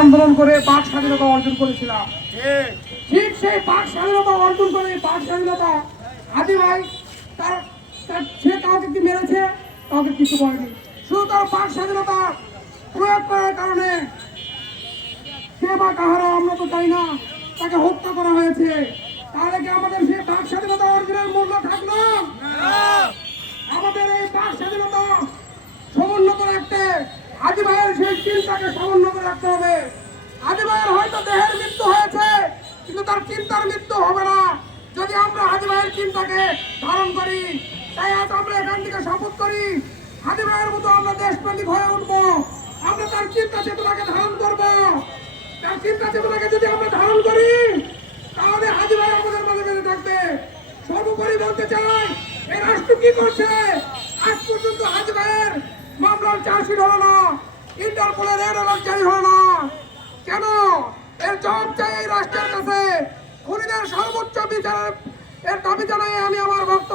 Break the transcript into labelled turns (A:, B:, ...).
A: আন্দোলন করে বাক স্বাধীনতা অর্জন করেছিলাম। ঠিক। সেই বাক স্বাধীনতা অর্জন করে বাক স্বাধীনতা আদি ভাই তার সে কাউকে কি মেরেছে? কাউকে কিছু করেনি শুধু তার বাক স্বাধীনতা প্রয়োগ করার কারণে কে বা কাহারা আমরা তো চাই না তাকে হত্যা করা হয়েছে। তাহলে কি আমাদের সে বাক স্বাধীনতা অর্জনের আদি ভাইয়ের সেই চিন্তাকে সমুন্নত রাখতে হবে। আদি ভাইয়ের হয়তো দেহের মৃত্যু হয়েছে, কিন্তু তার চিন্তার মৃত্যু হবে না। যদি আমরা হাজি ভাইয়ের চিন্তাকে ধারণ করি, তাই আজ আমরা এখান থেকে শপথ করি হাজি ভাইয়ের মতো আমরা দেশপ্রেমিক হয়ে উঠবো। আমরা তার চিন্তা চেতনাকে ধারণ করব। তার চিন্তা চেতনাকে যদি আমরা ধারণ করি, তাহলে হাজি ভাই আমাদের মাঝে বেঁধে থাকবে। সর্বোপরি বলতে চাই, এই রাষ্ট্র কি করছে? আজ পর্যন্ত হাজি চার্জশিট হলো না, ইন্টারপোলের রেড অ্যালার্ট জারি হলো না। কেন? এর জবাব চাই এই রাষ্ট্রের কাছে। খুনিদের সর্বোচ্চ বিচারের এর দাবি জানাই আমি আমার বক্তব্য।